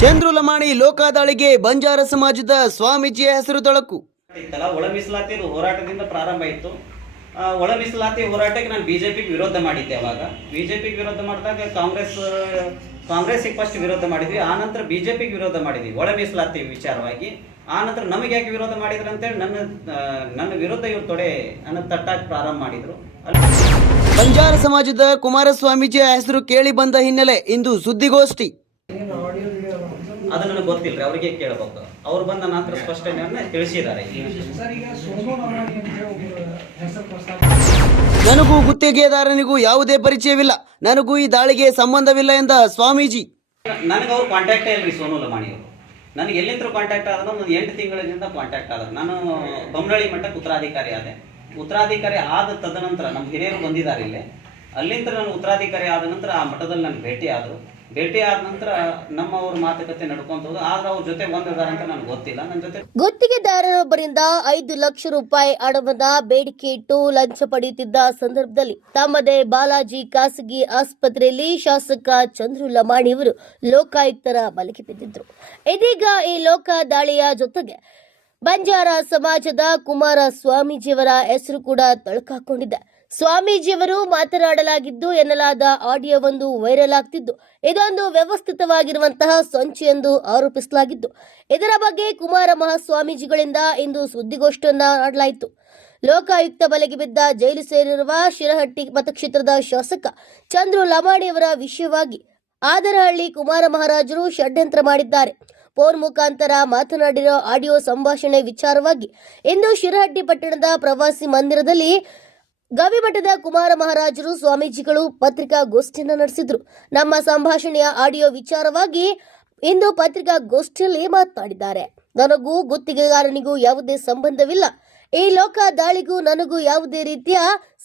ಚಂದ್ರು ಲಮಾಣಿ ಲೋಕಾದಾಳಿಗೆ ಬಂಜಾರ ಸಮಾಜದ ಸ್ವಾಮೀಜಿಯ ಹೆಸರು ತೊಳಕು. ಒಳ ಮೀಸಲಾತಿ ಹೋರಾಟದಿಂದ ಪ್ರಾರಂಭ ಇತ್ತು. ಒಳ ಮೀಸಲಾತಿ ಹೋರಾಟಕ್ಕೆ ನಾನು ಬಿಜೆಪಿಗೆ ವಿರೋಧ ಮಾಡಿದ್ದೆ. ಅವಾಗ ಬಿಜೆಪಿಗೆ ವಿರೋಧ ಮಾಡಿದಾಗ ಕಾಂಗ್ರೆಸ್ಗೆ ಫಸ್ಟ್ ವಿರೋಧ ಮಾಡಿದ್ವಿ, ಆನಂತರ ಬಿಜೆಪಿಗೆ ವಿರೋಧ ಮಾಡಿದ್ವಿ ಒಳ ಮೀಸಲಾತಿ ವಿಚಾರವಾಗಿ. ಆನಂತರ ನಮಗೆ ಯಾಕೆ ವಿರೋಧ ಮಾಡಿದ್ರು ಅಂತೇಳಿ ನನ್ನ ವಿರುದ್ಧ ಇವ್ರು ತೊಡೆ ನನ್ನ ತಟ್ಟಾಗಿ ಪ್ರಾರಂಭ ಮಾಡಿದ್ರು. ಬಂಜಾರ ಸಮಾಜದ ಕುಮಾರಸ್ವಾಮೀಜಿಯ ಹೆಸರು ಕೇಳಿ ಬಂದ ಹಿನ್ನೆಲೆ ಇಂದು ಸುದ್ದಿಗೋಷ್ಠಿ. ಅದು ನನಗೆ ಗೊತ್ತಿಲ್ಲ, ಅವರಿಗೆ ಕೇಳಬೇಕು. ಅವ್ರು ಬಂದ ನಂತರ ಸ್ಪಷ್ಟನೆಯನ್ನ ತಿಳಿಸಿದ್ದಾರೆ. ನನಗೂ ಗುತ್ತಿಗೆದಾರನಿಗೂ ಯಾವುದೇ ಪರಿಚಯವಿಲ್ಲ, ನನಗೂ ಈ ದಾಳಿಗೆ ಸಂಬಂಧವಿಲ್ಲ ಎಂದ ಸ್ವಾಮೀಜಿ. ನನಗೆ ಅವ್ರು ಕಾಂಟ್ಯಾಕ್ಟೇ ಇಲ್ರಿ. ಸೋನು ಲಮಾಣಿ ಅವರು ನನಗೆ ಎಲ್ಲಿಂದ ಕಾಂಟ್ಯಾಕ್ಟ್ ಆದ್ರೆ ಒಂದು 8 ತಿಂಗಳಿಂದ ಕಾಂಟ್ಯಾಕ್ಟ್ ಆದ್ರೆ ನಾನು ಬೊಮ್ಮನಳ್ಳಿ ಮಠಕ್ಕೆ ಉತ್ತರಾಧಿಕಾರಿ ಆದೆ. ಉತ್ತರಾಧಿಕಾರಿ ಆದ ತದನಂತರ ನಮ್ಮ ಹಿರಿಯರು ಬಂದಿದ್ದಾರೆ ಇಲ್ಲೇ. ಅಲ್ಲಿಂದ ನಾನು ಉತ್ತರಾಧಿಕಾರಿ ಆದ ನಂತರ ಆ ಮಠದಲ್ಲಿ ನಾನು ಭೇಟಿ ಆದರು. ಭೇಟಿ ಆದ ನಂತರ ನಮ್ಮವ್ರ ಮಾತುಕತೆ ನಡ್ಕೊಂತ ಹೋದ್ರು. ಆದ್ರೆ ಅವ್ರ ಜೊತೆ ಬಂದಿದ್ದಾರೆ ಅಂತ ನನಗೆ ಗೊತ್ತಿಲ್ಲ. ನನ್ನ ಜೊತೆ ಗುತ್ತಿಗೆದಾರರೊಬ್ಬರಿಂದ 5 ಲಕ್ಷ ರೂಪಾಯಿ ಹಣವನ್ನ ಬೇಡಿಕೆ ಇಟ್ಟು ಲಂಚ ಪಡೆಯುತ್ತಿದ್ದ ಸಂದರ್ಭದಲ್ಲಿ ತಮ್ಮದೇ ಬಾಲಾಜಿ ಖಾಸಗಿ ಆಸ್ಪತ್ರೆಯಲ್ಲಿ ಶಾಸಕ ಚಂದ್ರು ಲಮಾಣಿ ಅವರು ಲೋಕಾಯುಕ್ತರ ಬಲೆಗೆ ಬಿದ್ದಿದ್ರು. ಇದೀಗ ಈ ಲೋಕ ದಾಳಿಯ ಜೊತೆಗೆ ಬಂಜಾರ ಸಮಾಜದ ಕುಮಾರ ಸ್ವಾಮೀಜಿಯವರ ಹೆಸರು ಕೂಡ ತಳುಕಾಕೊಂಡಿದೆ. ಸ್ವಾಮೀಜಿಯವರು ಮಾತನಾಡಲಾಗಿದ್ದು ಎನ್ನಲಾದ ಆಡಿಯೋವೊಂದು ವೈರಲ್ ಆಗ್ತಿದ್ದು, ಇದೊಂದು ವ್ಯವಸ್ಥಿತವಾಗಿರುವಂತಹ ಸಂಚು ಎಂದು ಆರೋಪಿಸಲಾಗಿದ್ದು, ಇದರ ಬಗ್ಗೆ ಕುಮಾರ ಮಹಾಸ್ವಾಮೀಜಿಗಳಿಂದ ಇಂದು ಸುದ್ದಿಗೋಷ್ಠಿಯನ್ನ ಮಾಡಲಾಯಿತು. ಲೋಕಾಯುಕ್ತ ಬಲೆಗೆ ಬಿದ್ದ ಜೈಲು ಸೇರಿರುವ ಶಿರಹಟ್ಟಿ ಮತಕ್ಷೇತ್ರದ ಶಾಸಕ ಚಂದ್ರು ಲಮಾಣಿಯವರ ವಿಷಯವಾಗಿ ಆದರಹಳ್ಳಿ ಕುಮಾರ ಮಹಾರಾಜರು ಷಡ್ಯಂತ್ರ ಮಾಡಿದ್ದಾರೆ. ಫೋನ್ ಮುಖಾಂತರ ಮಾತನಾಡಿರೋ ಆಡಿಯೋ ಸಂಭಾಷಣೆ ವಿಚಾರವಾಗಿ ಇಂದು ಶಿರಹಟ್ಟಿ ಪಟ್ಟಣದ ಪ್ರವಾಸಿ ಮಂದಿರದಲ್ಲಿ ಗವಿಮಠದ ಕುಮಾರ ಮಹಾರಾಜರು ಸ್ವಾಮೀಜಿಗಳು ಪತ್ರಿಕಾಗೋಷ್ಠಿಯನ್ನು ನಡೆಸಿದ್ರು. ನಮ್ಮ ಸಂಭಾಷಣೆಯ ಆಡಿಯೋ ವಿಚಾರವಾಗಿ ಇಂದು ಪತ್ರಿಕಾಗೋಷ್ಠಿಯಲ್ಲಿ ಮಾತನಾಡಿದ್ದಾರೆ. ನನಗೂ ಗುತ್ತಿಗೆದಾರನಿಗೂ ಯಾವುದೇ ಸಂಬಂಧವಿಲ್ಲ, ಈ ಲೋಕ ದಾಳಿಗೂ ನನಗೂ ಯಾವುದೇ ರೀತಿಯ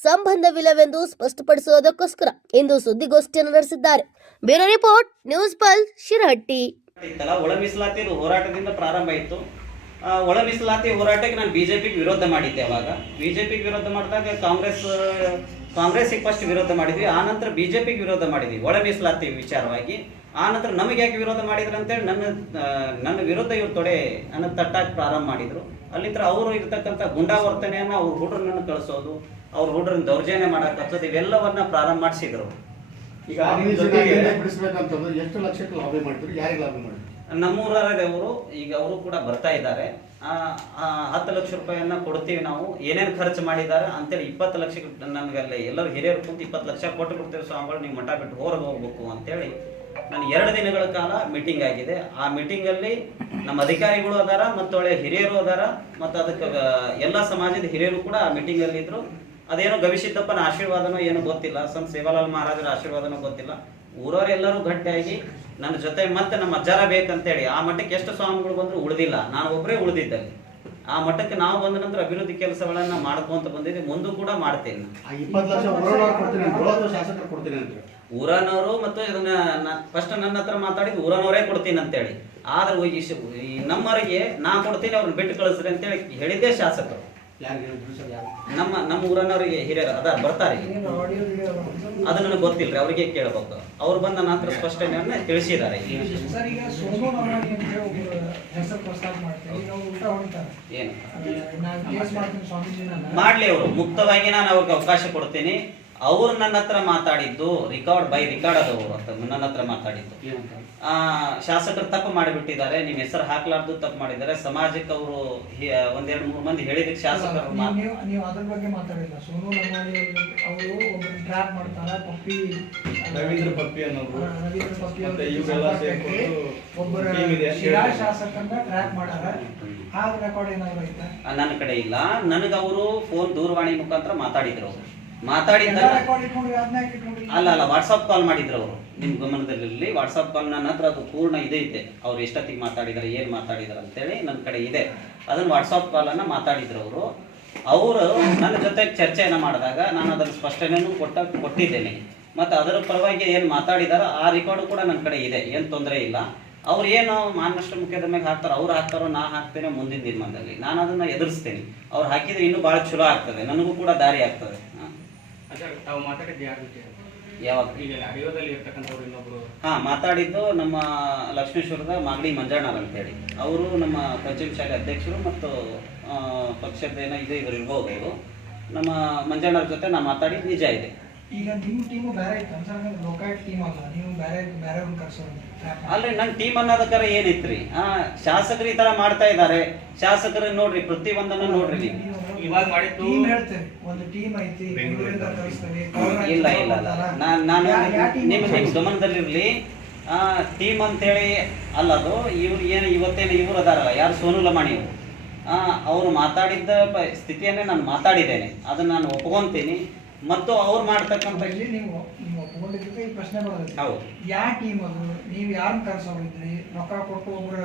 ಸಂಬಂಧವಿಲ್ಲವೆಂದು ಸ್ಪಷ್ಟಪಡಿಸುವುದಕ್ಕೋಸ್ಕರ ಇಂದು ಸುದ್ದಿಗೋಷ್ಠಿಯನ್ನು ನಡೆಸಿದ್ದಾರೆ. Bureau report, news pulse, Shirahatti. ಒಳ ಮೀಸಲಾತಿ ಹೋರಾಟದಿಂದ ಪ್ರಾರಂಭ ಇತ್ತು. ಒಳ ಮೀಸಲಾತಿ ಹೋರಾಟಕ್ಕೆ ನಾನು ಬಿಜೆಪಿಗೆ ವಿರೋಧ ಮಾಡಿದ್ದೆ. ಅವಾಗ ಬಿಜೆಪಿಗೆ ವಿರೋಧ ಮಾಡಿದಾಗ ಕಾಂಗ್ರೆಸ್ಗೆ ಫಸ್ಟ್ ವಿರೋಧ ಮಾಡಿದ್ವಿ, ಆನಂತರ ಬಿಜೆಪಿಗೆ ವಿರೋಧ ಮಾಡಿದ್ವಿ ಒಳ ಮೀಸಲಾತಿ ವಿಚಾರವಾಗಿ. ಆನಂತರ ನಮಗೆ ಯಾಕೆ ವಿರೋಧ ಮಾಡಿದ್ರು ಅಂತೇಳಿ ನನ್ನ ವಿರುದ್ಧ ಇವ್ರು ತೊಡೆ ನನ್ನ ತಟ್ಟಾಗಿ ಪ್ರಾರಂಭ ಮಾಡಿದ್ರು. ಅಲ್ಲಿಂದ ಅವರು ಇರ್ತಕ್ಕಂಥ ಗುಂಡಾವರ್ತನೆಯನ್ನ ಅವ್ರ ಹುಡುಗರನ್ನ ಕಳಿಸೋದು, ಅವ್ರ ಹುಡುಗರನ್ನ ದೌರ್ಜನ್ಯ ಮಾಡಕ್ಕಂಥದ್ದು ಇವೆಲ್ಲವನ್ನ ಪ್ರಾರಂಭ ಮಾಡಿಸಿದ್ರು. ಈಗ ಎಷ್ಟು ಲಕ್ಷಕ್ಕೆ ಲಾಬಿ ಮಾಡಿದ್ರು, ಯಾರಿಗೆ ಲಾಬಿ ಮಾಡಿದ್ರು? ನಮ್ಮೂರವರು ಈಗ ಅವರು ಕೂಡ ಬರ್ತಾ ಇದ್ದಾರೆ. 10 ಲಕ್ಷ ರೂಪಾಯಿಯನ್ನ ಕೊಡ್ತೀವಿ, ನಾವು ಏನೇನು ಖರ್ಚು ಮಾಡಿದ್ದಾರೆ ಅಂತೇಳಿ 20 ಲಕ್ಷಕ್ಕೆ ನಮಗಲ್ಲ ಎಲ್ಲರೂ ಹಿರಿಯರು ಕುಂತು 20 ಲಕ್ಷ ಕೊಟ್ಟು ಬಿಡ್ತೀವಿ ಸ್ವಾಮಿಗಳು, ನೀವು ಮಠ ಬಿಟ್ಟು ಹೊರಗೆ ಹೋಗ್ಬೇಕು ಅಂತೇಳಿ ನಾನು 2 ದಿನಗಳ ಕಾಲ ಮೀಟಿಂಗ್ ಆಗಿದೆ. ಆ ಮೀಟಿಂಗಲ್ಲಿ ನಮ್ಮ ಅಧಿಕಾರಿಗಳು ಅದಾರ ಮತ್ತು ಒಳ್ಳೆ ಹಿರಿಯರು ಅದಾರ ಮತ್ತು ಅದಕ್ಕೆ ಎಲ್ಲ ಸಮಾಜದ ಹಿರಿಯರು ಕೂಡ ಆ ಮೀಟಿಂಗಲ್ಲಿ ಇದ್ರು. ಅದೇನೋ ಗವಿಸಿದ್ದಪ್ಪನ ಆಶೀರ್ವಾದನೋ ಏನೋ ಗೊತ್ತಿಲ್ಲ, ಸಂತ ಸೇವಾಲಾಲ್ ಮಹಾರಾಜರ ಆಶೀರ್ವಾದನೋ ಗೊತ್ತಿಲ್ಲ. ಊರವರೆಲ್ಲರೂ ಗಟ್ಟಿಯಾಗಿ ನನ್ನ ಜೊತೆ ಮತ್ತೆ ನಮ್ಮ ಅಜ್ಜಾರ ಬೇಕಂತೇಳಿ ಆ ಮಠಕ್ಕೆ ಎಷ್ಟು ಸ್ವಾಮಿಗಳು ಬಂದ್ರು ಉಳಿದಿಲ್ಲ, ನಾನು ಒಬ್ಬರೇ ಉಳಿದಿದ್ದಲ್ಲಿ. ಆ ಮಠಕ್ಕೆ ನಾವು ಬಂದ ನಂತರ ಅಭಿವೃದ್ಧಿ ಕೆಲಸಗಳನ್ನ ಮಾಡ್ಕೊಂತ ಬಂದಿದ್ದೆ, ಮುಂದೂ ಕೂಡ ಮಾಡ್ತೇನೆ. ಊರನವರು ಮತ್ತು ಇದನ್ನ ಫಸ್ಟ್ ನನ್ನ ಹತ್ರ ಮಾತಾಡಿದ್ದು ಊರನವರೇ ಕೊಡ್ತೀನಿ ಅಂತೇಳಿ. ಆದ್ರೆ ಈ ನಮ್ಮವರಿಗೆ ನಾ ಕೊಡ್ತೀನಿ, ಅವ್ರನ್ನ ಬಿಟ್ಟು ಕಳಿಸ್ರಿ ಅಂತೇಳಿ ಹೇಳಿದ್ದೇ ಶಾಸಕರು. ನಮ್ಮ ಊರನ್ನವರಿಗೆ ಹಿರಿಯರು ಅದ ಬರ್ತಾರೆ. ಅದು ನನಗೆ ಗೊತ್ತಿಲ್ಲ, ಅವರಿಗೆ ಕೇಳಬೇಕು. ಅವ್ರು ಬಂದ ನಂತರ ಸ್ಪಷ್ಟನೆಯನ್ನ ತಿಳಿಸಿದ್ದಾರೆ. ಏನು ಮಾಡ್ಲಿ, ಅವರು ಮುಕ್ತವಾಗಿ ನಾನು ಅವ್ರಿಗೆ ಅವಕಾಶ ಕೊಡ್ತೀನಿ. ಅವ್ರು ನನ್ನ ಹತ್ರ ಮಾತಾಡಿದ್ದು ರೆಕಾರ್ಡ್ ಅದವರು ನನ್ನ ಹತ್ರ ಮಾತಾಡಿದ್ದು, ಶಾಸಕರು ತಪ್ಪು ಮಾಡಿಬಿಟ್ಟಿದ್ದಾರೆ, ನಿಮ್ ಹೆಸರು ಹಾಕ್ಲಾರ್ದು ತಪ್ಪು ಮಾಡಿದ್ದಾರೆ, ಸಮಾಜಕ್ಕೆ ಅವರು 1-2-3 ಮಂದಿ ಹೇಳಿದಕ್ಕೆ ಶಾಸಕರು ನೀವು ಅದ್ರ ಬಗ್ಗೆ ಮಾತಾಡಿಲ್ಲ. ಸೋನು ಲಮಾಣಿ ಅವರು ಒಬ್ಬರು ಟ್ರ್ಯಾಪ್ ಮಾಡ್ತಾರ, ರವೀಂದ್ರ ಪಪ್ಪಿ ಒಬ್ಬರ ಶಿರಾ ಶಾಸಕರನ್ನ ಟ್ರ್ಯಾಪ್ ಮಾಡಾರ. ಆ ರೆಕಾರ್ಡ್ ಏನಾದ್ರು ಐತೆ? ನನ್ನ ಕಡೆ ಇಲ್ಲ. ನನಗೆ ಅವರು ಫೋನ್ ದೂರವಾಣಿ ಮುಖಾಂತರ ಮಾತಾಡಿದ್ರು. ಅವರು ಅಲ್ಲ ವಾಟ್ಸಪ್ ಕಾಲ್ ಮಾಡಿದ್ರು ಅವರು. ನಿಮ್ ಗಮನದಲ್ಲಿ ವಾಟ್ಸಪ್ ಕಾಲ್ ನನ್ನ ಹತ್ರ ಅದು ಪೂರ್ಣ ಇದೆ. ಅವ್ರು ಎಷ್ಟೊತ್ತಿಗೆ ಮಾತಾಡಿದಾರೆ, ಏನ್ ಮಾತಾಡಿದಾರೆ ಅಂತೇಳಿ ನನ್ನ ಕಡೆ ಇದೆ. ಅದನ್ನ ವಾಟ್ಸಪ್ ಕಾಲ್ ಅನ್ನ ಮಾತಾಡಿದ್ರು ಅವರು ನನ್ನ ಜೊತೆ ಚರ್ಚೆಯನ್ನ ಮಾಡಿದಾಗ ನಾನು ಅದನ್ನ ಸ್ಪಷ್ಟನೆಯನ್ನು ಕೊಟ್ಟಿದ್ದೇನೆ. ಮತ್ತೆ ಅದರ ಪರವಾಗಿ ಏನ್ ಮಾತಾಡಿದಾರ ಆ ರೆಕಾರ್ಡ್ ಕೂಡ ನನ್ನ ಕಡೆ ಇದೆ, ಏನ್ ತೊಂದರೆ ಇಲ್ಲ. ಅವ್ರು ಏನು ಮಾನನಷ್ಟ ಮುಖ್ಯದ ಮೇಲೆ ಹಾಕ್ತಾರೋ, ಅವ್ರು ಹಾಕ್ತಾರೋ, ನಾ ಹಾಕ್ತೇನೆ ಮುಂದಿನ ದಿನಮಾನದಲ್ಲಿ ನಾನು ಅದನ್ನ ಎದುರಿಸ್ತೇನೆ. ಅವ್ರು ಹಾಕಿದ್ರೆ ಇನ್ನೂ ಬಹಳ ಚಲೋ ಆಗ್ತದೆ, ನನಗೂ ಕೂಡ ದಾರಿ ಆಗ್ತದೆ. ಯಾವಾಗ ಈಗ ಆಡಿಯೋದಲ್ಲಿ ಇರ್ತಕ್ಕಂಥವ್ರು ಇನ್ನೊಬ್ರು ಮಾತಾಡಿದ್ದು ನಮ್ಮ ಲಕ್ಷ್ಮೇಶ್ವರದ ಮಾಗಡಿ ಮಂಜಣ್ಣರ್ ಅಂತೇಳಿ ಅವರು ನಮ್ಮ ಪಂಚಮಿ ಶಾಲೆ ಅಧ್ಯಕ್ಷರು ಮತ್ತು ಪಕ್ಷದ ಏನೋ ಇವರು ಇರ್ಬೋದು. ಅವರು ನಮ್ಮ ಮಂಜಣ್ಣರ ಜೊತೆ ನಾ ಮಾತಾಡಿದ್ದು ನಿಜ ಇದೆ. ಈಗ ನಿಮ್ಮ ಟೀಮು ಬೇರೆ ಇತ್ತು ಅನ್ಸಲ್ಲ, ಲೋಕಾಯತ್ ಟೀಮ್ ಅಲ್ಲ, ನೀವು ಬೇರೆಯವ್ರನ್ನ ಕರ್ಸೋದು ಅಲ್ರಿ ನನ್ನ ಟೀಮ್ ಅನ್ನೋದಕ್ಕಾರ ಏನಿತ್ರಿ ಶಾಸಕರು ಈ ತರ ಮಾಡ್ತಾ ಇದ್ದಾರೆ. ಶಾಸಕರು ನೋಡ್ರಿ ಪ್ರತಿ ಒಂದನ್ನು ನೋಡ್ರಿ ನೀವು. ಇವಾಗ ಮಾಡಿದ್ದು ಟೀಮ್ ಹೇಳ್ತೇವೆ, ಒಂದು ಟೀಮ್ ಐತಿ ಬೆಂಗಳೂರಿಂದ ಕಳಿಸ್ತೇವೆ. ಇಲ್ಲ ಇಲ್ಲ ಇಲ್ಲ ನಾನು ನಿಮ್ಮ ಗಮನದಲ್ಲಿರ್ಲಿ. ಟೀಮ್ ಅಂತೇಳಿ ಅಲ್ಲ ಅದು. ಇವ್ರು ಏನು ಇವತ್ತೇನು ಇವ್ರು ಅದಾರಲ್ಲ ಯಾರು ಸೋನು ಲಮಾಣಿ ಅವರು ಮಾತಾಡಿದ್ದ ಸ್ಥಿತಿಯನ್ನೇ ನಾನು ಮಾತಾಡಿದ್ದೇನೆ, ಅದನ್ನ ನಾನು ಒಪ್ಕೊಂತೀನಿ. ಮತ್ತು ಅವ್ರು ಮಾಡ್ತಕ್ಕಂಥ ನೀವು ಒಪ್ಕೊಂಡಿದ್ದಕ್ಕೆ ಈ ಪ್ರಶ್ನೆ ಬರೋದು, ಹೌದು ಯಾವ ಟೀಮ್ ಅದು, ನೀವು ಯಾರನ್ನ ಕರ್ಸೋಗಿದ್ರಿ, ರೊಕ್ಕ ಕೊಟ್ಟು ಒಬ್ರು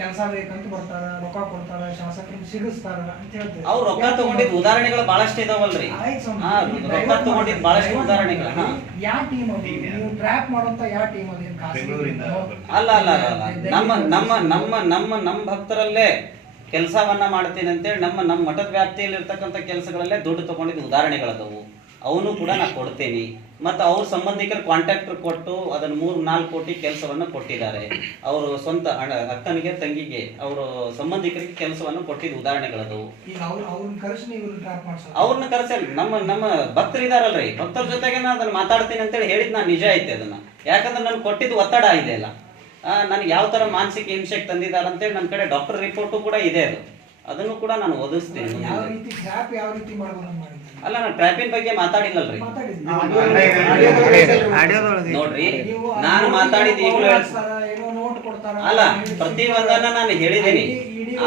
ಕೆಲಸ ಬೇಕಂತ ಬರ್ತಾರ, ರೊಕ್ಕ ಕೊಡ್ತಾರ, ಶಾಸಕರಿಗೆ ಸಿಗಿಸ್ತಾರ ಅಂತ ಹೇಳ್ತಾರೆ. ಅವ್ರು ರೊಕ್ಕ ತಗೊಂಡಿದ್ ಉದಾಹರಣೆಗಳು ಬಹಳಷ್ಟು ಇದಾವಲ್ರಿ. ರೊಕ್ಕ ತಗೊಂಡಿದ್ ಬಹಳಷ್ಟು ಉದಾಹರಣೆಗಳು. ಯಾವ ಟೀಮ್ ಅದು, ನೀವು ಟ್ರ್ಯಾಪ್ ಮಾಡುವಂತ ಯಾವ ಟೀಮ್ ಅದು? ಅಲ್ಲ ಅಲ್ಲ ಅಲ್ಲ ನಮ್ಮ ನಮ್ಮ ನಮ್ಮ ನಮ್ಮ ನಮ್ಮ ಭಕ್ತರಲ್ಲೇ ಕೆಲಸವನ್ನ ಮಾಡ್ತೀನಿ ಅಂತೇಳಿ ನಮ್ಮ ಮಠದ ವ್ಯಾಪ್ತಿಯಲ್ಲಿ ಇರ್ತಕ್ಕಂಥ ಕೆಲಸಗಳಲ್ಲೇ ದುಡ್ಡು ತಗೊಂಡಿದ್ದು ಉದಾಹರಣೆಗಳದವು. ಅವನು ಕೂಡ ನಾ ಕೊಡ್ತೇನೆ. ಮತ್ತು ಅವ್ರ ಸಂಬಂಧಿಕರ ಕಾಂಟ್ರಾಕ್ಟರ್ ಕೊಟ್ಟು ಅದನ್ನ 3-4 ಕೋಟಿ ಕೆಲಸವನ್ನು ಕೊಟ್ಟಿದ್ದಾರೆ. ಅವರು ಸ್ವಂತ ಅಕ್ಕನಿಗೆ ತಂಗಿಗೆ ಅವರು ಸಂಬಂಧಿಕರಿಗೆ ಕೆಲಸವನ್ನು ಕೊಟ್ಟಿದ್ದು ಉದಾಹರಣೆಗಳದವು. ಅವ್ರನ್ನ ಕರೆಸಲ್ಲ. ನಮ್ಮ ಭಕ್ತರಿದಾರಲ್ರಿ, ಭಕ್ತರ ಜೊತೆಗೆ ನಾ ಅದನ್ನ ಮಾತಾಡ್ತೀನಿ ಅಂತೇಳಿ ಹೇಳಿದ್ ನಾನು ನಿಜ ಐತೆ ಅದನ್ನ. ಯಾಕಂದ್ರೆ ನನ್ಗೆ ಕೊಟ್ಟಿದ್ದು ಒತ್ತಡ ಇದೆ ಅಲ್ಲ, ನನಗೆ ಯಾವ ತರ ಮಾನಸಿಕ ಹಿಂಸೆಗೆ ತಂದಿದ್ದಾರೆ ಅಂತೇಳಿ ನನ್ನ ಕಡೆ ಡಾಕ್ಟರ್ ರಿಪೋರ್ಟು ಕೂಡ ಇದೆ. ಅದನ್ನು ಕೂಡ ನಾನು ಓದಿಸ್ತೀನಿ. ಅಲ್ಲ ನಾನು ಟ್ರ್ಯಾಪಿನ ಬಗ್ಗೆ ಮಾತಾಡಿಲ್ಲಲ್ರಿ. ನೋಡ್ರಿ ನಾನು ಮಾತಾಡಿದ ಈಗಲೂ ಅಲ್ಲ, ಪ್ರತಿಯೊಂದನ್ನ ನಾನು ಹೇಳಿದ್ದೀನಿ.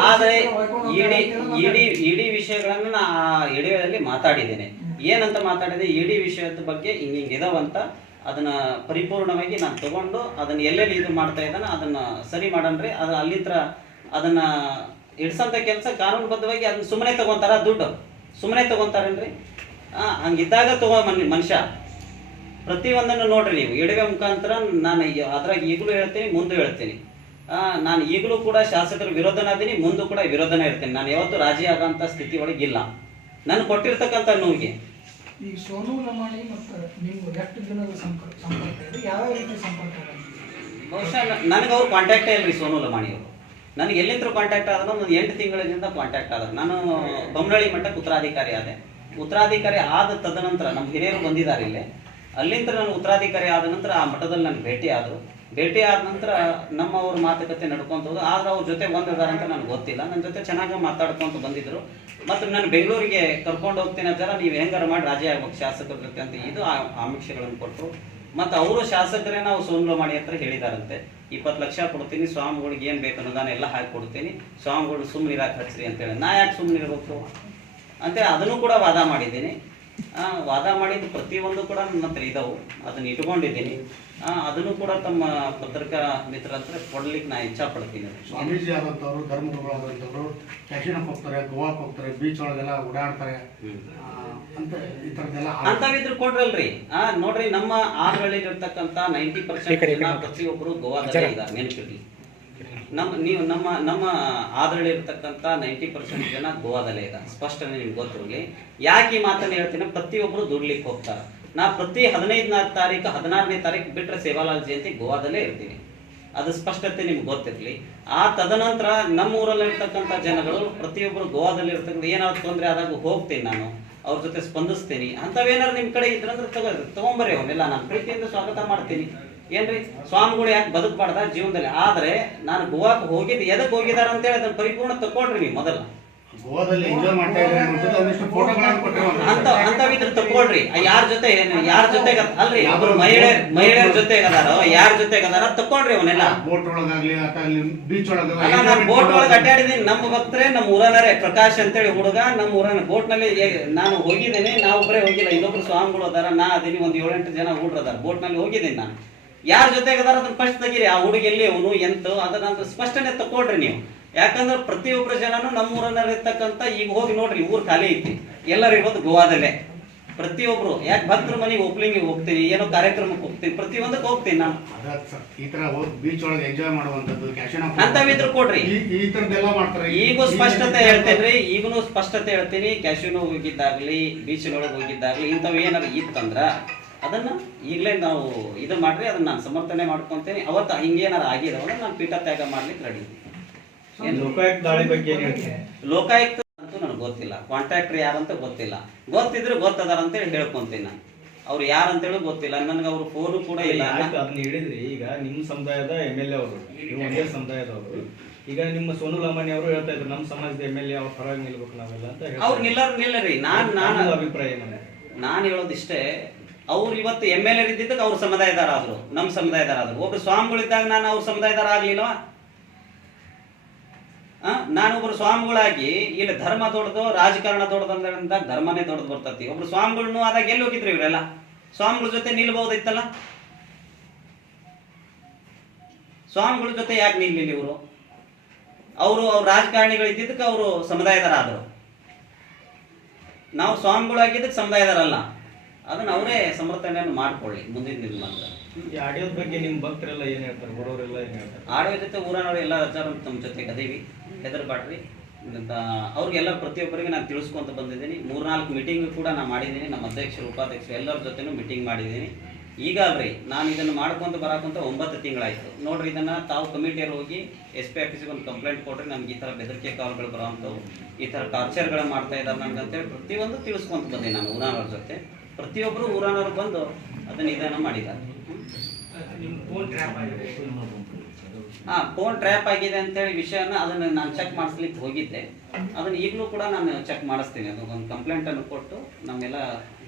ಆದ್ರೆ ಇಡೀ ವಿಷಯಗಳನ್ನ ನಾ ಇಡಿಯೋದಲ್ಲಿ ಮಾತಾಡಿದ್ದೇನೆ. ಏನಂತ ಮಾತಾಡಿದೆ, ಇಡೀ ವಿಷಯದ ಬಗ್ಗೆ ಹಿಂಗ ಇದಾವಂತ ಅದನ್ನ ಪರಿಪೂರ್ಣವಾಗಿ ನಾನು ತಗೊಂಡು ಅದನ್ನ ಎಲ್ಲೆಲ್ಲಿ ಇದು ಮಾಡ್ತಾ ಇದ್ದಾನೆ ಅದನ್ನ ಸರಿ ಮಾಡನ್ರಿ. ಅದು ಅಲ್ಲಿತ್ರ ಅದನ್ನ ಇಡ್ಸಂತ ಕೆಲಸ ಕಾನೂನುಬದ್ಧವಾಗಿ ಅದನ್ನ ಸುಮ್ಮನೆ ತಗೊಂತಾರ, ದುಡ್ಡು ಸುಮ್ಮನೆ ತಗೊಂತಾರೇನ್ರಿ? ಹಂಗಿದ್ದಾಗ ಮನುಷ್ಯ ಪ್ರತಿಯೊಂದನ್ನು ನೋಡ್ರಿ ನೀವು ಇಡುವೆ ಮುಖಾಂತರ. ನಾನು ಅದ್ರಾಗ ಈಗಲೂ ಹೇಳ್ತೀನಿ, ಮುಂದೆ ಹೇಳ್ತೀನಿ. ನಾನು ಈಗಲೂ ಕೂಡ ಶಾಸಕರ ವಿರೋಧನಾದೀನಿ, ಮುಂದೂ ಕೂಡ ವಿರೋಧನ ಇರ್ತೀನಿ. ನಾನು ಯಾವತ್ತೂ ರಾಜಿ ಆಗಂತ ಸ್ಥಿತಿ ಒಳಗಿಲ್ಲ. ನಾನು ಕೊಟ್ಟಿರ್ತಕ್ಕಂಥ ನೋವಿಗೆ ಈ ಸೋನು ಲಮಾಣಿ ಮತ್ತು ನೀವು ಎಷ್ಟು ದಿನದ ಸಂಪರ್ಕ ಇದೆ, ಯಾವ ರೀತಿ ಸಂಪರ್ಕ? ಬಹುಶಃ ನನಗೆ ಅವ್ರು ಕಾಂಟ್ಯಾಕ್ಟೇ ಇಲ್ರಿ ಸೋನು ಲಮಾಣಿ ಅವರು. ನನಗೆ ಎಲ್ಲಿಂದ ಕಾಂಟ್ಯಾಕ್ಟ್ ಆದ್ರೆ ಒಂದು 8 ತಿಂಗಳಿಂದ ಕಾಂಟ್ಯಾಕ್ಟ್ ಆದ್ರೆ. ನಾನು ಬೊಮ್ಮನಹಳ್ಳಿ ಮಠಕ್ಕೆ ಉತ್ತರಾಧಿಕಾರಿ ಆದೆ. ಉತ್ತರಾಧಿಕಾರಿ ಆದ ತದನಂತರ ನಮ್ಮ ಹಿರಿಯರು ಬಂದಿದ್ದಾರೆ ಇಲ್ಲೇ. ಅಲ್ಲಿಂದ ನಾನು ಉತ್ತರಾಧಿಕಾರಿ ಆದ ನಂತರ ಆ ಮಠದಲ್ಲಿ ನಾನು ಭೇಟಿ ಆದರು. ಭೇಟಿ ಆದ ನಂತರ ನಮ್ಮವ್ರ ಮಾತುಕತೆ ನಡ್ಕೊಂತ ಹೋದ್ರು. ಆದ್ರೆ ಅವ್ರ ಜೊತೆ ಬಂದಿದ್ದಾರೆ ಅಂತ ನನಗೆ ಗೊತ್ತಿಲ್ಲ. ನನ್ನ ಜೊತೆ ಚೆನ್ನಾಗಿ ಮಾತಾಡ್ಕೊಂತ ಬಂದಿದ್ರು. ಮತ್ತು ನಾನು ಬೆಂಗಳೂರಿಗೆ ಕರ್ಕೊಂಡು ಹೋಗ್ತೀನಿ ಅಂತಾರ, ನೀವು ಹೆಂಗಾರ ಮಾಡಿ ರಾಜಿ ಆಗ್ಬೇಕು ಶಾಸಕರ ಜೊತೆ ಅಂತ ಇದು ಆಮಿಷಗಳನ್ನು ಕೊಟ್ಟರು. ಮತ್ತು ಅವರು ಶಾಸಕರೇ ನಾವು ಸೋನು ಲಮಾಣಿ ಹತ್ರ ಹೇಳಿದಾರಂತೆ, 20 ಲಕ್ಷ ಕೊಡ್ತೀನಿ, ಸ್ವಾಮಿಗಳಿಗೆ ಏನು ಬೇಕು ಅನ್ನೋದನ್ನ ಎಲ್ಲ ಹಾಕಿ ಕೊಡ್ತೀನಿ, ಸ್ವಾಮಿಗಳು ಸುಮ್ಮನೆ ಇರಾಕ್ ಹಚ್ಚ್ರಿ ಅಂತೇಳಿ. ನಾ ಯಾಕೆ ಸುಮ್ಮನೆ ಇರಬೇಕು ಅಂತೇಳಿ ಅದನ್ನು ಕೂಡ ವಾದ ಮಾಡಿದ್ದೀನಿ. ವಾದ ಮಾಡಿದ್ದು ಪ್ರತಿಯೊಂದು ಕೂಡ ನನ್ನ ಹತ್ರ ಇದಾವು, ಅದನ್ನ ಇಟ್ಕೊಂಡಿದ್ದೀನಿ. ಅದನ್ನು ಕೂಡ ತಮ್ಮ ಪತ್ರಿಕಾ ಮಿತ್ರ ಹತ್ರ ಕೊಡ್ಲಿಕ್ಕೆ ನಾ ಇಚ್ಛಾ ಪಡ್ತೀನಿ. ಸ್ವಾಮೀಜಿ ಆದಂಥವ್ರು, ಧರ್ಮಗುರುಗಳಾದಂಥವ್ರು ಕ್ಯಾಶಿನಕ್ಕೆ ಹೋಗ್ತಾರೆ, ಗೋವಾಕ್ಕೆ ಹೋಗ್ತಾರೆ, ಬೀಚ್ ಒಳಗೆಲ್ಲ ಓಡಾಡ್ತಾರೆ ಅಂತ ಈ ಥರದ್ದೆಲ್ಲ ಅಂತವಿದ್ರು ಕೊಡ್ರಲ್ರಿ. ನೋಡ್ರಿ ನಮ್ಮ ಆರ್ಗಳಿರ್ತಕ್ಕಂಥ 90% ಜನ ಪ್ರತಿಯೊಬ್ಬರು ಗೋವಾದಲ್ಲೇ ಇದ್ದಾರೆ, ನೆನಪಿರ್ಲಿ. ನಮ್ಮ ಆದರಳಿರ್ತಕ್ಕಂಥ 90% ಜನ ಗೋವಾದಲ್ಲೇ ಇದ್ದಾರೆ, ಸ್ಪಷ್ಟನೆ ನಿಮ್ಗೆ ಗೊತ್ತಿರಲಿ. ಯಾಕೆ ಈ ಮಾತನ್ನು ಹೇಳ್ತೀನಿ, ಪ್ರತಿಯೊಬ್ಬರು ದುಡ್ಲಿಕ್ಕೆ ಹೋಗ್ತಾರೆ. ನಾ ಪ್ರತಿ 15ನೇ ತಾರೀಕು 16ನೇ ತಾರೀಕು ಬಿಟ್ಟರೆ ಸೇವಾಲಾಲ್ ಜಯಂತಿ ಗೋವಾದಲ್ಲೇ ಇರ್ತೀವಿ, ಅದು ಸ್ಪಷ್ಟತೆ ನಿಮ್ಗೆ ಗೊತ್ತಿರಲಿ. ತದನಂತರ ನಮ್ಮ ಊರಲ್ಲಿರ್ತಕ್ಕಂಥ ಜನಗಳು ಪ್ರತಿಯೊಬ್ಬರು ಗೋವಾದಲ್ಲಿ ಇರ್ತಕ್ಕಂಥ ಏನಾದ್ರು ತೊಂದರೆ ಆದಾಗ ಹೋಗ್ತೀನಿ, ನಾನು ಅವ್ರ ಜೊತೆ ಸ್ಪಂದಿಸ್ತೀನಿ. ಅಂಥವೇನಾದ್ರು ನಿಮ್ಮ ಕಡೆ ಇದ್ರಂದ್ರೆ ತಗೊಂಬರ್ರಿ, ಅವನ್ನೆಲ್ಲ ನಾನು ಪ್ರೀತಿಯಿಂದ ಸ್ವಾಗತ ಮಾಡ್ತೀನಿ. ಏನ್ರಿ ಸ್ವಾಮಿಗಳು ಯಾಕೆ ಬದುಕಬಾರ್ದ ಜೀವನದಲ್ಲಿ? ಆದ್ರೆ ನಾನು ಗೋವಾಕ್ಕೆ ಹೋಗಿದ್ದು ಎದಕ್ಕೆ ಹೋಗಿದಾರ ಅಂತೇಳಿ ಅದನ್ನ ಪರಿಪೂರ್ಣ ತಕೊಳ್ರಿ ನೀವು ಮೊದಲ. ಗೋವಾದಲ್ಲಿ ಎಂಜಾಯ್ ಮಾಡ್ತಾ ಇದ್ದಾರೆ ಅಂತವಿದ್ರು ತಕೊಳ್ರಿ. ಯಾರ ಜೊತೆ ಅಲ್ರಿ, ಒಬ್ರು ಮಹಿಳೆಯರ ಜೊತೆಗೆ ಅದಾರ, ಯಾರ ಜೊತೆಗೆ ಅದಾರ ತಕೊಂಡ್ರಿ ಅವನ್ನೆಲ್ಲ. ಬೋಟ್ ಒಳಗಾಗ್ಲಿ ಬೀಚ್ ಒಳಗ ನಾನು ಬೋಟ್ ಒಳಗೆ ಅಡ್ಡಾಡಿದ್ದೀನಿ. ನಮ್ಮ ಭಕ್ತರೇ, ನಮ್ಮ ಊರನರೇ, ಪ್ರಕಾಶ್ ಅಂತೇಳಿ ಹುಡುಗ ನಮ್ಮ ಊರನ ಬೋಟ್ ನಲ್ಲಿ ನಾನು ಹೋಗಿದ್ದೇನೆ. ನಾವು ಒಬ್ಬರೇ ಹೋಗಿಲ್ಲ, ಇನ್ನೊಬ್ರು ಸ್ವಾಮಿಗಳು ಅದಾರ, ನಾ ಅದೀನಿ, ಒಂದು 7-8 ಜನ ಹುಡುಗರು ಅದಾರ. ಬೋಟ್ ನಲ್ಲಿ ಹೋಗಿದ್ದೀನಿ ನಾನು. ಯಾರ ಜೊತೆಗೆ ಅದಾರ ಅದನ್ನ ಫಸ್ಟ್ ತೆಗೀರಿ. ಆ ಹುಡುಗ ಎಲ್ಲಿ, ಅವನು ಎಂತ, ಅದನ್ನ ಸ್ಪಷ್ಟನೆ ತಕೊಳ್ರಿ ನೀವು. ಯಾಕಂದ್ರೆ ಪ್ರತಿಯೊಬ್ಬರು ಜನನು ನಮ್ಮೂರನ್ನ ಇರ್ತಕ್ಕಂಥ ಈಗ ಹೋಗಿ ನೋಡ್ರಿ, ಊರ್ ಖಾಲಿ ಐತಿ, ಎಲ್ಲರೂ ಇರೋದು ಗೋವಾದಲ್ಲೇ. ಪ್ರತಿಯೊಬ್ರು ಯಾಕೆ ಭಕ್ತರ ಮನೆಗೆ ಓಪನಿಂಗ್ ಹೋಗ್ತೀನಿ, ಏನೋ ಕಾರ್ಯಕ್ರಮಕ್ಕೆ ಹೋಗ್ತೀನಿ, ಪ್ರತಿಯೊಂದಕ್ಕೆ ಹೋಗ್ತೀನಿ ನಾನು. ಈ ತರ ಬೀಚ್ ಒಳಗೆ ಎಂಜಾಯ್ ಮಾಡುವಂತದ್ದು ಅಂತವಿದ್ರು ಕೊಡ್ರಿ. ಈ ತರದೆಲ್ಲ ಮಾಡ್ತಾರೆ. ಈಗೂ ಸ್ಪಷ್ಟತೆ ಹೇಳ್ತೇನ್ರಿ, ಈಗೂನು ಸ್ಪಷ್ಟತೆ ಹೇಳ್ತೀನಿ. ಕ್ಯಾಶಿನೋ ಹೋಗಿದ್ದಾಗ್ಲಿ, ಬೀಚ್ನೊಳಗೆ ಹೋಗಿದ್ದಾಗ್ಲಿ, ಇಂಥವು ಏನಾರು ಇತ್ತಂದ್ರ ಅದನ್ನು ಈಗಲೇ ನಾವು ಇದು ಮಾಡ್ರಿ, ಅದನ್ನು ನಾನು ಸಮರ್ಥನೆ ಮಾಡ್ಕೊತೇನೆ. ಅವತ್ತು ಹಿಂಗೇನಾರು ಆಗಿದವನ್ನ ನಾನು ಪೀಠ ತ್ಯಾಗ ಮಾಡ್ಲಿಕ್ಕೆ ರೆಡಿ. ಏನು ಲೋಕಾಯುಕ್ತ ದಾಳಿ ಬಗ್ಗೆ ಏನು ಹೇಳ್ತೀರಿ? ಲೋಕಾಯುಕ್ತ ಅಂತೂ ನನಗೆ ಗೊತ್ತಿಲ್ಲ, ಕಾಂಟ್ರಾಕ್ಟರ್ ಯಾರಂತ ಗೊತ್ತಿಲ್ಲ. ಗೊತ್ತಿದ್ರೆ ಗೊತ್ತದಾರ ಅಂತೇಳಿ ಹೇಳ್ಕೊಂತೀನಿ ನಾನು. ಅವ್ರು ಯಾರಂತೇಳಿ ಗೊತ್ತಿಲ್ಲ ನನಗೆ, ಅವ್ರ ಫೋನು ಕೂಡ ಇಲ್ಲ. ಆಯ್ತು, ಅದನ್ನ ಹಿಡಿದ್ರಿ. ಈಗ ನಿಮ್ಮ ಸಮುದಾಯದ MLA ಅವರು, ನೀವು ಒಂದೇ ಸಮುದಾಯದವರು. ಈಗ ನಿಮ್ಮ ಸೋನು ಲಮಾಣಿ ಅವರು ಹೇಳ್ತಾ ಇದ್ರು ನಮ್ಮ ಸಮಾಜದ MLA ಅವ್ರ ಪರವಾಗಿ ನಿಲ್ಬೇಕು ನಾವೆಲ್ಲ ಅಂತ ಅವ್ರು ನಿಲ್ಲರಿ. ನಾನು ಅಭಿಪ್ರಾಯ ಏನಂದ್ರೆ ನಾನು ಹೇಳೋದಿಷ್ಟೇ, ಅವ್ರು ಇವತ್ತು MLA ಇದ್ದಿದ್ದಕ್ಕೆ ಅವ್ರ ಸಮುದಾಯದಾರ ಆದ್ರು, ನಮ್ಮ ಸಮುದಾಯದಾರ ಆದ್ರು. ಒಬ್ರು ಸ್ವಾಮಿಗಳಿದ್ದಾಗ ನಾನು ಅವ್ರ ಸಮುದಾಯದಾರ ಆಗ್ಲಿಲ್ವಾ? ನಾನೊಬ್ರು ಸ್ವಾಮಿಗಳಾಗಿ ಇಲ್ಲಿ ಧರ್ಮ ದೊಡ್ಡದು, ರಾಜಕಾರಣ ದೊಡ್ಡದು ಅಂದಾಗ ಧರ್ಮನೇ ದೊಡ್ಡದು ಬರ್ತತಿ. ಒಬ್ರು ಸ್ವಾಮಿಗಳ್ನು ಆದಾಗ ಎಲ್ಲಿ ಹೋಗಿದ್ರು ಇವರೆಲ್ಲ? ಸ್ವಾಮಿಗಳ ಜೊತೆ ನಿಲ್ಬಹುದಿತ್ತಲ್ಲ? ಸ್ವಾಮಿಗಳ ಜೊತೆ ಯಾಕೆ ನಿಲ್ಲಿಲ್ಲ ಇವರು? ಅವರು ರಾಜಕಾರಣಿಗಳು ಇದ್ದಿದ್ದಕ್ಕೆ ಅವರು ಸಮುದಾಯದಾರ ಆದರು. ನಾವು ಸ್ವಾಮಿಗಳಾಗಿದ್ದಕ್ಕೆ ಸಮುದಾಯದಾರಲ್ಲ. ಅದನ್ನ ಅವರೇ ಸಮರ್ಥನೆಯನ್ನು ಮಾಡ್ಕೊಳ್ಳಿ ಮುಂದಿನ ದಿನಮಾನ. ಈ ಆಡಿಯೋದ ಬಗ್ಗೆ ನಿಮ್ಮ ಭಕ್ತರೆಲ್ಲ ಏನ್ ಹೇಳ್ತಾರೆ, ಬರೋರೆಲ್ಲ ಏನ್ ಹೇಳ್ತಾರೆ? ಆಡಿಯೋ ಜೊತೆ ಊರನವರು ಎಲ್ಲ ರಚಾರ ನಮ್ಮ ಜೊತೆ ಕದೀವಿ, ಹೆದರ್ಬಾಡ್ರಿ. ಅವ್ರಿಗೆಲ್ಲ ಪ್ರತಿಯೊಬ್ಬರಿಗೆ ನಾನು ತಿಳಿಸ್ಕೊಂತ ಬಂದಿದ್ದೀನಿ. 3-4 ಮೀಟಿಂಗ್ ಕೂಡ ನಾನು ಮಾಡಿದ್ದೀನಿ. ನಮ್ಮ ಅಧ್ಯಕ್ಷರು, ಉಪಾಧ್ಯಕ್ಷರು ಎಲ್ಲರ ಜೊತೆನೂ ಮೀಟಿಂಗ್ ಮಾಡಿದ್ದೀನಿ. ಈಗ ಅಲ್ರಿ, ನಾನು ಇದನ್ನು ಮಾಡ್ಕೊಂತ ಬರಾಕೊಂತ 9 ತಿಂಗಳಾಯ್ತು ನೋಡ್ರಿ. ಇದನ್ನ ತಾವು ಕಮಿಟಿಯರು ಹೋಗಿ SP ಆಫೀಸಿಗೆ ಒಂದು ಕಂಪ್ಲೇಂಟ್ ಕೊಡ್ರಿ, ನಮ್ಗೆ ಈ ಥರ ಬೆದರಿಕೆ ಕಾಲ್ಗಳು ಬರೋವಂಥವು, ಈ ಥರ ಟಾರ್ಚರ್ಗಳು ಮಾಡ್ತಾ ಇದ್ದಾರೆ ನನ್ಗೆ ಅಂತೇಳಿ ಪ್ರತಿಯೊಂದು ತಿಳಿಸ್ಕೊಂತ ಬಂದೆ ನಾನು ಊರನವ್ರ ಜೊತೆ. ಪ್ರತಿಯೊಬ್ಬರು ಊರನವ್ರು ಬಂದು ಅದನ್ನು ಇದನ್ನು ಮಾಡಿದ್ದಾರೆ. ನಿಮ್ಮ ಫೋನ್ ಟ್ರ್ಯಾಪ್ ಆಗಿದೆ. ಫೋನ್ ಟ್ರ್ಯಾಪ್ ಆಗಿದೆ ಅಂತೇಳಿ ವಿಷಯನ ಅದನ್ನು ನಾನು ಚೆಕ್ ಮಾಡಿಸ್ಲಿಕ್ಕೆ ಹೋಗಿದ್ದೆ. ಅದನ್ನು ಈಗಲೂ ಕೂಡ ನಾನು ಚೆಕ್ ಮಾಡಿಸ್ತೀನಿ. ಅದು ಒಂದು ಕಂಪ್ಲೇಂಟನ್ನು ಕೊಟ್ಟು ನಮ್ಮೆಲ್ಲ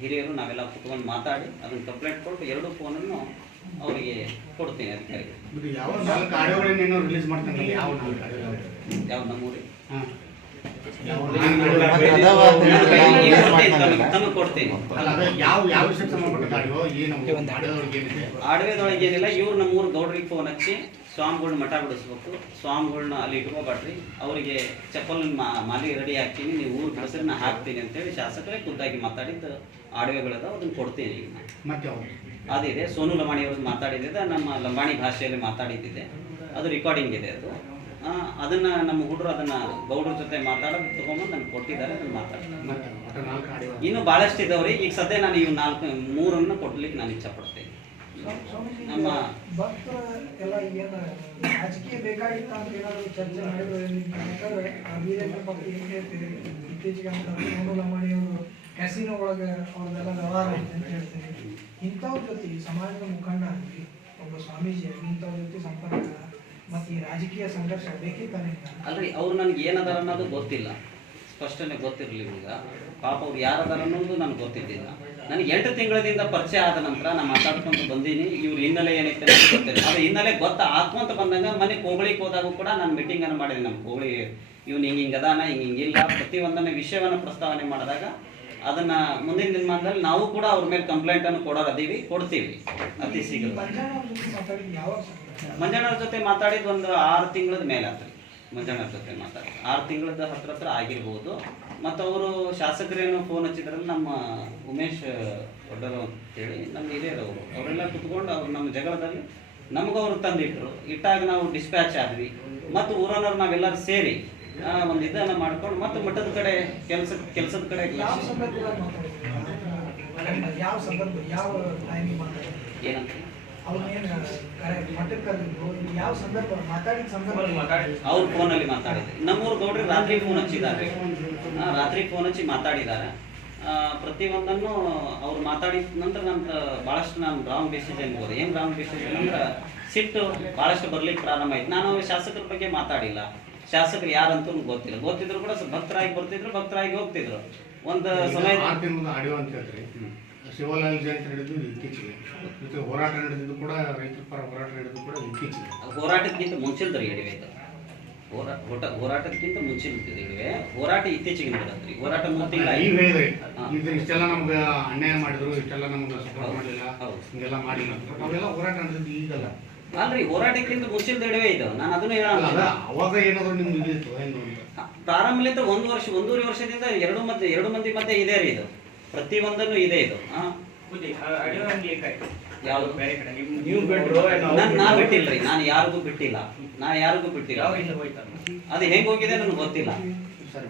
ಹಿರಿಯರು ನಾವೆಲ್ಲ ಕುತ್ಕೊಂಡು ಮಾತಾಡಿ ಅದನ್ನು ಕಂಪ್ಲೇಂಟ್ ಕೊಟ್ಟು 2 ಫೋನನ್ನು ಅವರಿಗೆ ಕೊಡ್ತೀನಿ ಅಧಿಕಾರಿಗೆ. ಯಾವ 4 ಆಡಿಯೋಗಳನ್ನೇನೋ ರಿಲೀಸ್ ಮಾಡ್ತಾನೆ, ಯಾವ 4 ಆಡಿಯೋ? ಯಾವ ನಮ್ಮೂರಿಗೆ ಹಾಂ, ತಮಗೆ ಕೊಡ್ತೀನಿ. ಅಲ್ಲ, ಅದು ಯಾವ ವಿಷಯಕ್ಕೆ ಸಂಬಂಧಪಟ್ಟ ಆಡಿಯೋ? ಏನು ಆಡಿಯೋದೊಳಗೆ ಏನಿದೆ? ಆಡವೇದೊಳಗೆ ಏನಿಲ್ಲ, ಇವ್ರು ನಮ್ಮೂರು ಗೌಡ್ರಿಗೆ ಫೋನ್ ಹಚ್ಚಿ ಸ್ವಾಮಿಗಳ್ನ ಮಠ ಬಿಡಿಸ್ಬೇಕು, ಸ್ವಾಮಿಗಳ್ನ ಅಲ್ಲಿ ಇಟ್ಕೋಬೇಡ್ರಿ, ಅವರಿಗೆ ಚಪ್ಪಲ್ ಮಾಲಿ ರೆಡಿ ಹಾಕ್ತೀನಿ, ನೀವು ಊರು ಕಳಿಸ್ರಿ ನಾ ಹಾಕ್ತೀನಿ ಅಂತೇಳಿ ಶಾಸಕರೇ ಖುದ್ದಾಗಿ ಮಾತಾಡಿದ್ದು ಆಡಿಯೋಗಳದ ಅದನ್ನು ಕೊಡ್ತೀನಿ. ಈಗ ಮತ್ತೆ ಅವರು ಅದಿದೆ, ಸೋನು ಲಂಬಾಣಿ ಅವ್ರದ್ದು ಮಾತಾಡಿದ್ದೆ, ನಮ್ಮ ಲಂಬಾಣಿ ಭಾಷೆಯಲ್ಲಿ ಮಾತಾಡಿದ್ದಿದೆ, ಅದು ರೆಕಾರ್ಡಿಂಗ್ ಇದೆ. ಅದು ಅದನ್ನ ನಮ್ಮ ಹುಡುಗರು ಅದನ್ನ ಗೌಡ್ರ ಜೊತೆ ಮಾತಾಡೋದು ತಗೊಂಬಂದು ನನಗೆ ಕೊಟ್ಟಿದ್ದಾರೆ, ಅದನ್ನು ಮಾತಾಡ್ತೀನಿ. ಮತ್ತೆ ಒಟ್ಟು 4 ಆಡಿಯೋ. ಇನ್ನೂ ಭಾಳಷ್ಟು ಇದಾವ್ರಿ. ಈಗ ಸದ್ಯ ನಾನು ಇವು 3 ಕೊಡ್ಲಿಕ್ಕೆ ನಾನು ಇಚ್ಛೆ ಪಡ್ತೇನೆ. ನಮ್ಮ ಭಕ್ತರ ಎಲ್ಲ ಏನು ರಾಜಕೀಯ ಬೇಕಾಗಿತ್ತ ಅಂತ ಏನಾದ್ರು ಚರ್ಚೆ ಮಾಡಿದ್ರು? ಯಾಕಂದ್ರೆ BJP ಪಕ್ಷ ಏನು ಹೇಳ್ತೀರಿ, ಇತ್ತೀಚೆಗೆ ಅಂತ ಸೋನು ಲಮಾಣಿ ಅವರು ಕ್ಯಾಸಿನೋ ಒಳಗೆ ಅವ್ರದ್ದೆಲ್ಲ ವ್ಯವಹಾರ ಐತೆ ಅಂತ ಹೇಳ್ತೀರಿ. ಇಂಥವ್ರ ಜೊತೆ ಸಮಾಜದ ಮುಖಂಡ ಆಗಿ ಒಬ್ಬ ಸ್ವಾಮೀಜಿ ಆಗಿ ಇಂಥವ್ರ ಜೊತೆ ಸಂಪರ್ಕ ಮತ್ತು ಈ ರಾಜಕೀಯ ಸಂಘರ್ಷ ಬೇಕಿತ್ತಾನೆ? ಅಲ್ರಿ, ಅವ್ರು ನನಗೆ ಏನದಾರ ಅನ್ನೋದು ಗೊತ್ತಿಲ್ಲ, ಸ್ಪಷ್ಟನೆ ಗೊತ್ತಿರಲಿಲ್ಲ. ಈಗ ಪಾಪ ಅವ್ರು ಯಾರದಾರ ಅನ್ನೋದು ನನಗೆ ಗೊತ್ತಿದ್ದಿಲ್ಲ. ನನಗೆ 8 ತಿಂಗಳಿಂದ ಪರಿಚಯ ಆದ ನಂತರ ನಾನು ಮಾತಾಡ್ಕೊಂಡು ಬಂದೀನಿ. ಇವ್ರ ಹಿನ್ನೆಲೆ ಏನೈತೆ ಅಂತ ಗೊತ್ತಿಲ್ಲ. ಅದು ಹಿನ್ನೆಲೆ ಹಾಕ್ಕೊಂತ ಬಂದಂಗ ಮನೆ ಕೋಗಳಿಗೆ ಹೋದಾಗ ಕೂಡ ನಾನು ಮೀಟಿಂಗನ್ನು ಮಾಡಿದ್ದೀನಿ. ನಮ್ಮ ಕೋಳಿ ಇವ್ನು ಹಿಂಗೆ ಅದಾನ, ಹಿಂಗಿಲ್ಲ, ಪ್ರತಿಯೊಂದನ್ನ ವಿಷಯವನ್ನು ಪ್ರಸ್ತಾವನೆ ಮಾಡಿದಾಗ ಅದನ್ನ ಮುಂದಿನ ದಿನಮಾನದಲ್ಲಿ ನಾವು ಕೂಡ ಅವ್ರ ಮೇಲೆ ಕಂಪ್ಲೇಂಟನ್ನು ಕೊಡ್ತೀವಿ ಅತಿ ಶೀಘ್ರ. ಮಂಜಣ್ಣವ್ರ ಜೊತೆ ಮಾತಾಡಿದ್ದು ಒಂದು 6 ತಿಂಗಳದ ಮೇಲೆ ಆತ್ರಿ. ಮಂಜಣ್ಣವ್ರ ಜೊತೆ ಮಾತಾಡಿ 6 ತಿಂಗಳದ ಹತ್ರ ಆಗಿರ್ಬೋದು. ಮತ್ತು ಅವರು ಶಾಸಕರೇನು ಫೋನ್ ಹಚ್ಚಿದ್ರಲ್ಲಿ ನಮ್ಮ ಉಮೇಶ್ ಒಡ್ಡರು ಅಂತೇಳಿ ನಮ್ಮ ಹಿರಿಯರವರು ಅವರೆಲ್ಲ ಕುತ್ಕೊಂಡು ಅವ್ರು ನಮ್ಮ ಜಗಳದಲ್ಲಿ ನಮಗೂ ಅವರು ತಂದಿಟ್ಟರು. ಇಟ್ಟಾಗ ನಾವು ಡಿಸ್ಪ್ಯಾಚ್ ಆದ್ವಿ. ಮತ್ತು ಊರನ್ನವ್ರು ನಾವೆಲ್ಲರೂ ಸೇರಿ ಒಂದು ಇದನ್ನು ಮಾಡ್ಕೊಂಡು ಮತ್ತು ಮಠದ ಕಡೆ ಕೆಲಸದ ಕಡೆ ಯಾವ ಸಂದರ್ಭದಲ್ಲಿ ಮಾತಾಡಿದ್ರು? ಯಾವ ಸಂದರ್ಭ, ಯಾವ ಟೈಮಿಗೆ ಮಾತಾಡಿದ್ರು? ಏನಂತ ಅವ್ರನ್ನೇನು ಮಠಕ್ಕೆ ಕರೆದಿದ್ರು? ಯಾವ ಸಂದರ್ಭ ಮಾತಾಡಿದ ಸಂದರ್ಭ? ಅವ್ರ ಫೋನಲ್ಲಿ ಮಾತಾಡಿದ್ರು. ನಮ್ಮೂರು ಗೌಡ್ರಿಗೆ ರಾತ್ರಿ ಫೋನ್ ಹಚ್ಚಿದ್ದಾರೆ, ರಾತ್ರಿ ಫೋನ್ ಹಚ್ಚಿ ಮಾತಾಡಿದ್ದಾರೆ. ಪ್ರತಿಯೊಂದನ್ನು ಅವ್ರು ಮಾತಾಡಿದ ನಂತರ ನನ್ನ ಭಾಳಷ್ಟು ನಾನು ರಾಂಗ್ ಡಿಸಿಷನ್ ಹೋದೆ. ಏನು ರಾಂಗ್ ಡಿಸಿಷನ್ ಅಂದ್ರೆ ಸಿಟ್ಟು ಭಾಳಷ್ಟು ಬರ್ಲಿಕ್ಕೆ ಪ್ರಾರಂಭ ಆಯ್ತು. ನಾನು ಶಾಸಕರ ಬಗ್ಗೆ ಮಾತಾಡಿಲ್ಲ, ಶಾಸಕರು ಯಾರಂತೂ ಗೊತ್ತಿಲ್ಲ. ಗೊತ್ತಿದ್ರು ಕೂಡ ಭಕ್ತರಾಗಿ ಬರ್ತಿದ್ರು, ಭಕ್ತರಾಗಿ ಹೋಗ್ತಿದ್ರು. ಒಂದು ಸಮಯ 6 ತಿಂಗಳ ಆಡಿಯೋ ಅಂತ ಹೇಳ್ತೀರಿ. ಶಿವಲಾಲ್ ಜಯಂತಿ ನಡೆದು ಇತ್ತೀಚೆಗೆ, ಜೊತೆ ಹೋರಾಟ ನಡೆದಿದ್ದು ಕೂಡ, ರೈತರ ಪರ ಹೋರಾಟ ನಡೆದಿದ್ದು ಕೂಡ ಇತ್ತೀಚೆಗೆ. ಹೋರಾಟಕ್ಕಿಂತ ಮುಂಚಿಲ್ದ್ರಿ ಇಡುವೆ ಇದು. ಹೋರಾಟಕ್ಕಿಂತ ಮುಂಚಿನ ಇಡುವೆ ಹೋರಾಟ ಇತ್ತೀಚೆಗೆ ನಡೆದ್ರಿ. ಹೋರಾಟ 3 ತಿಂಗಳು ನೀವು ಹೇಳಿದ್ರಿ ಇದು ಇಷ್ಟೆಲ್ಲ ನಮ್ಗೆ ಅನ್ಯಾಯ ಮಾಡಿದ್ರು, ಇಷ್ಟೆಲ್ಲ ನಮ್ಗೆ ಸಪೋರ್ಟ್ ಮಾಡಲಿಲ್ಲ, ಹಿಂಗೆಲ್ಲ ಮಾಡಿಲ್ಲ. ಅವೆಲ್ಲ ಹೋರಾಟ ನಡೆದಿದ್ದು ಈಗಲ್ಲ ಅಲ್ರಿ, ಹೋರಾಟಕ್ಕಿಂತ ಮುಂಚಿನ ಇಡುವೆ ಇದು. ನಾನು ಅದನ್ನು ಹೇಳಲ್ಲ. ಅವಾಗ ಏನಾದ್ರು ನಿಮ್ಗೆ ಇದಿತ್ತು ಏನು ಅಂತ? ಪ್ರಾರಂಭಲಿಂದ 1-1.5 ವರ್ಷದಿಂದ ಎರಡು ಮಂದಿ ಮಧ್ಯೆ ಇದೆ ರೀ ಇದು. ಪ್ರತಿಯೊಂದನ್ನು ಇದೆ ಇದು. ಯಾವುದು ನೀವು ಬಿಟ್ರು? ನಾ ಬಿಟ್ಟಿಲ್ರಿ, ನಾನು ಯಾರಿಗೂ ಬಿಟ್ಟಿಲ್ಲ. ಅದು ಹೆಂಗ್ ಹೋಗಿದೆ ನನಗೆ ಗೊತ್ತಿಲ್ಲ. ಸರಿ.